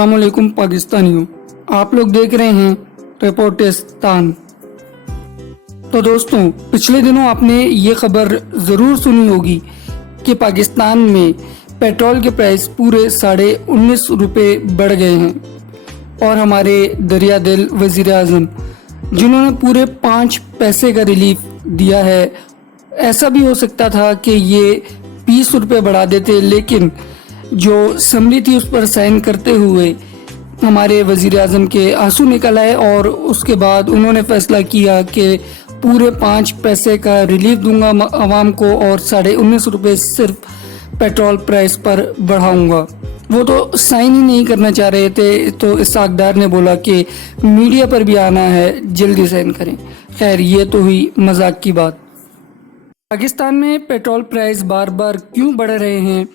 अस्सलाम वालेकुम पाकिस्तानियों, आप लोग देख रहे हैं रिपोर्टिस्तान। तो दोस्तों, पिछले दिनों आपने ये खबर ज़रूर सुनी होगी कि पाकिस्तान में पेट्रोल के प्राइस पूरे 19.5 रुपये बढ़ गए हैं और हमारे दरिया दिल वज़ीर आज़म जिन्होंने पूरे 5 पैसे का रिलीफ दिया है, ऐसा भी हो सकता था कि ये 20 रुपये बढ़ा देते, लेकिन जो असम्बली थी उस पर साइन करते हुए हमारे वज़ीर आज़म के आंसू निकल आए और उसके बाद उन्होंने फैसला किया कि पूरे 5 पैसे का रिलीफ दूंगा आवाम को और 19.5 रुपये सिर्फ पेट्रोल प्राइस पर बढ़ाऊंगा। वो तो साइन ही नहीं करना चाह रहे थे, तो इसहाक डार ने बोला कि मीडिया पर भी आना है, जल्दी साइन करें। खैर, ये तो हुई मजाक की बात। पाकिस्तान में पेट्रोल प्राइस बार बार क्यों बढ़ रहे हैं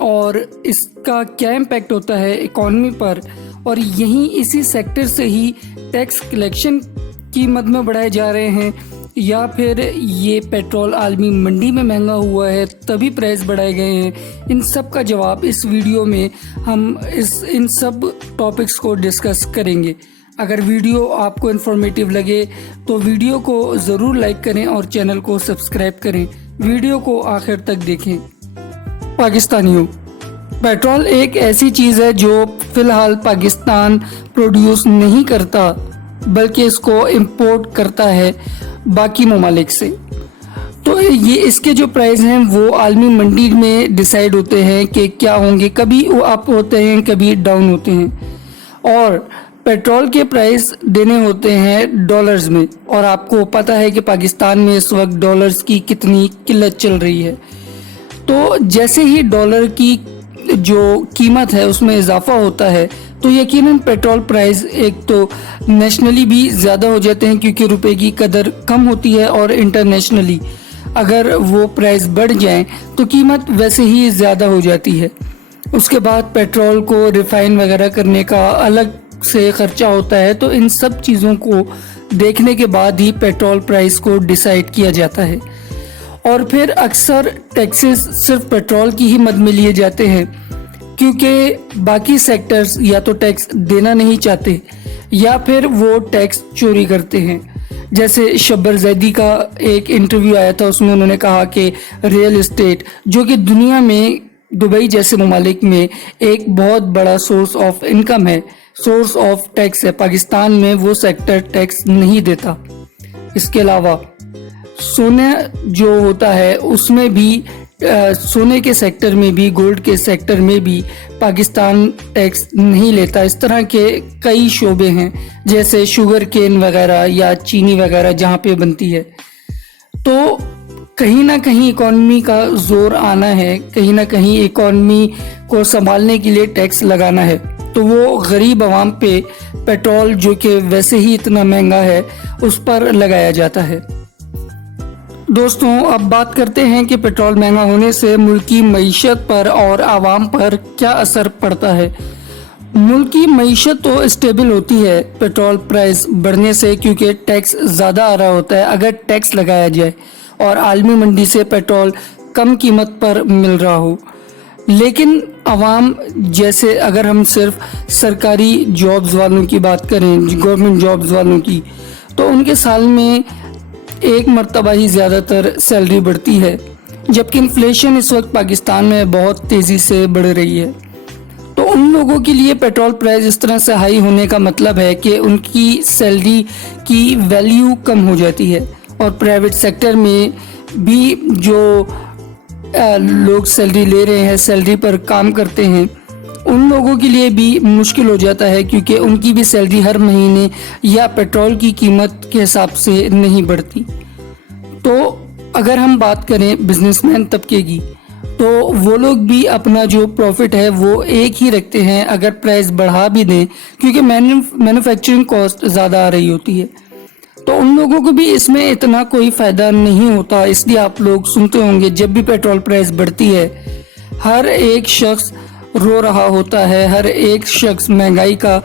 और इसका क्या इम्पैक्ट होता है इकॉनमी पर, और यहीं इसी सेक्टर से ही टैक्स कलेक्शन की मद में बढ़ाए जा रहे हैं, या फिर ये पेट्रोल आलमी मंडी में महंगा हुआ है तभी प्राइस बढ़ाए गए हैं। इन सब का जवाब इस वीडियो में हम इन सब टॉपिक्स को डिस्कस करेंगे। अगर वीडियो आपको इन्फॉर्मेटिव लगे तो वीडियो को ज़रूर लाइक करें और चैनल को सब्सक्राइब करें। वीडियो को आखिर तक देखें। पाकिस्तानियों, पेट्रोल एक ऐसी चीज़ है जो फ़िलहाल पाकिस्तान प्रोड्यूस नहीं करता, बल्कि इसको इंपोर्ट करता है बाकी ममालिक से। तो ये इसके जो प्राइस हैं वो आलमी मंडी में डिसाइड होते हैं कि क्या होंगे, कभी वो अप होते हैं, कभी डाउन होते हैं। और पेट्रोल के प्राइस देने होते हैं डॉलर्स में, और आपको पता है कि पाकिस्तान में इस वक्त डॉलर्स की कितनी किल्लत चल रही है। तो जैसे ही डॉलर की जो कीमत है उसमें इजाफा होता है तो यकीनन पेट्रोल प्राइस एक तो नेशनली भी ज़्यादा हो जाते हैं, क्योंकि रुपए की कदर कम होती है, और इंटरनेशनली अगर वो प्राइस बढ़ जाए तो कीमत वैसे ही ज़्यादा हो जाती है। उसके बाद पेट्रोल को रिफाइन वगैरह करने का अलग से खर्चा होता है। तो इन सब चीज़ों को देखने के बाद ही पेट्रोल प्राइस को डिसाइड किया जाता है। और फिर अक्सर टैक्सेस सिर्फ पेट्रोल की ही मद में लिए जाते हैं, क्योंकि बाकी सेक्टर्स या तो टैक्स देना नहीं चाहते या फिर वो टैक्स चोरी करते हैं। जैसे शब्बर जैदी का एक इंटरव्यू आया था, उसमें उन्होंने कहा कि रियल एस्टेट, जो कि दुनिया में दुबई जैसे ममालिक में एक बहुत बड़ा सोर्स ऑफ इनकम है, सोर्स ऑफ टैक्स है, पाकिस्तान में वो सेक्टर टैक्स नहीं देता। इसके अलावा सोना जो होता है उसमें भी सोने के सेक्टर में भी, गोल्ड के सेक्टर में भी पाकिस्तान टैक्स नहीं लेता। इस तरह के कई शोबे हैं, जैसे शुगर केन वगैरह या चीनी वगैरह जहाँ पे बनती है। तो कहीं ना कहीं इकॉनमी का जोर आना है, कहीं ना कहीं इकॉनमी को संभालने के लिए टैक्स लगाना है, तो वो गरीब आवाम पे पेट्रोल जो कि वैसे ही इतना महंगा है उस पर लगाया जाता है। दोस्तों, अब बात करते हैं कि पेट्रोल महंगा होने से मुल्क की मईशत पर और आवाम पर क्या असर पड़ता है। मुल्क की मईशत तो स्टेबल होती है पेट्रोल प्राइस बढ़ने से, क्योंकि टैक्स ज़्यादा आ रहा होता है अगर टैक्स लगाया जाए और आलमी मंडी से पेट्रोल कम कीमत पर मिल रहा हो। लेकिन आवाम, जैसे अगर हम सिर्फ सरकारी जॉब्स वालों की बात करें, गवर्नमेंट जॉब्स वालों की, तो उनके साल में एक मरतबा ही ज़्यादातर सैलरी बढ़ती है, जबकि इन्फ्लेशन इस वक्त पाकिस्तान में बहुत तेज़ी से बढ़ रही है। तो उन लोगों के लिए पेट्रोल प्राइस इस तरह से हाई होने का मतलब है कि उनकी सैलरी की वैल्यू कम हो जाती है, और प्राइवेट सेक्टर में भी जो लोग सैलरी ले रहे हैं, सैलरी पर काम करते हैं, उन लोगों के लिए भी मुश्किल हो जाता है, क्योंकि उनकी भी सैलरी हर महीने या पेट्रोल की कीमत के हिसाब से नहीं बढ़ती। तो अगर हम बात करें बिजनेसमैन तबके की, तो वो लोग भी अपना जो प्रॉफिट है वो एक ही रखते हैं अगर प्राइस बढ़ा भी दें, क्योंकि मैन्युफैक्चरिंग कॉस्ट ज़्यादा आ रही होती है। तो उन लोगों को भी इसमें इतना कोई फ़ायदा नहीं होता। इसलिए आप लोग सुनते होंगे जब भी पेट्रोल प्राइस बढ़ती है हर एक शख्स रो रहा होता है, हर एक शख्स महंगाई का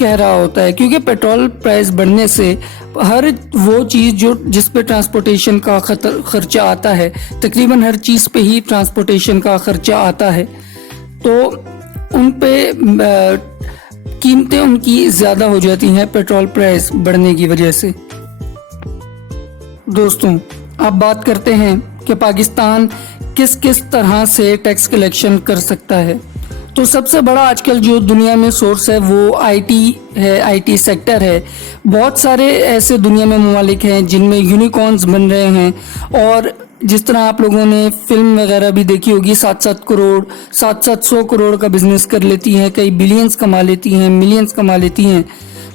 कह रहा होता है, क्योंकि पेट्रोल प्राइस बढ़ने से हर वो चीज़ जो जिस पे ट्रांसपोर्टेशन का खर्चा आता है, तकरीबन हर चीज़ पे ही ट्रांसपोर्टेशन का खर्चा आता है, तो उन पे कीमतें उनकी ज़्यादा हो जाती हैं पेट्रोल प्राइस बढ़ने की वजह से। दोस्तों, अब बात करते हैं कि पाकिस्तान किस किस तरह से टैक्स कलेक्शन कर सकता है। तो सबसे बड़ा आजकल जो दुनिया में सोर्स है वो आईटी है, आईटी सेक्टर है। बहुत सारे ऐसे दुनिया में ममालिक हैं जिनमें यूनिकॉर्न्स बन रहे हैं, और जिस तरह आप लोगों ने फिल्म वगैरह भी देखी होगी, 7-7 करोड़ 700 करोड़ का बिजनेस कर लेती हैं, कई बिलियंस कमा लेती हैं, मिलियंस कमा लेती हैं।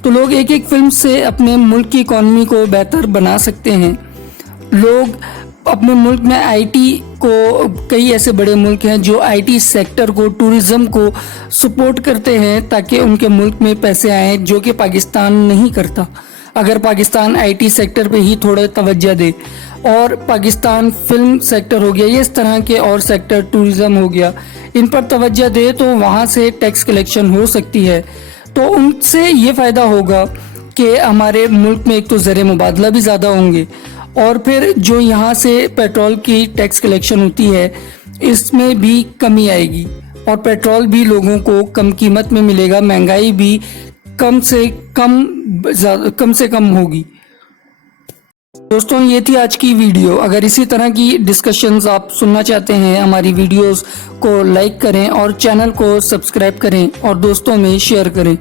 तो लोग एक एक फिल्म से अपने मुल्क की इकॉनमी को बेहतर बना सकते हैं। लोग अपने मुल्क में आईटी को, कई ऐसे बड़े मुल्क हैं जो आईटी सेक्टर को, टूरिज्म को सपोर्ट करते हैं ताकि उनके मुल्क में पैसे आएँ, जो कि पाकिस्तान नहीं करता। अगर पाकिस्तान आईटी सेक्टर पे ही थोड़ा तवज्जो दे, और पाकिस्तान फिल्म सेक्टर हो गया, ये इस तरह के और सेक्टर, टूरिज्म हो गया, इन पर तवज्जो दे तो वहाँ से टैक्स कलेक्शन हो सकती है। तो उनसे ये फ़ायदा होगा कि हमारे मुल्क में एक तो ज़र मुबादला भी ज़्यादा होंगे, और फिर जो यहाँ से पेट्रोल की टैक्स कलेक्शन होती है इसमें भी कमी आएगी, और पेट्रोल भी लोगों को कम कीमत में मिलेगा, महंगाई भी कम से कम होगी। दोस्तों, ये थी आज की वीडियो। अगर इसी तरह की डिस्कशंस आप सुनना चाहते हैं, हमारी वीडियोस को लाइक करें और चैनल को सब्सक्राइब करें और दोस्तों में शेयर करें।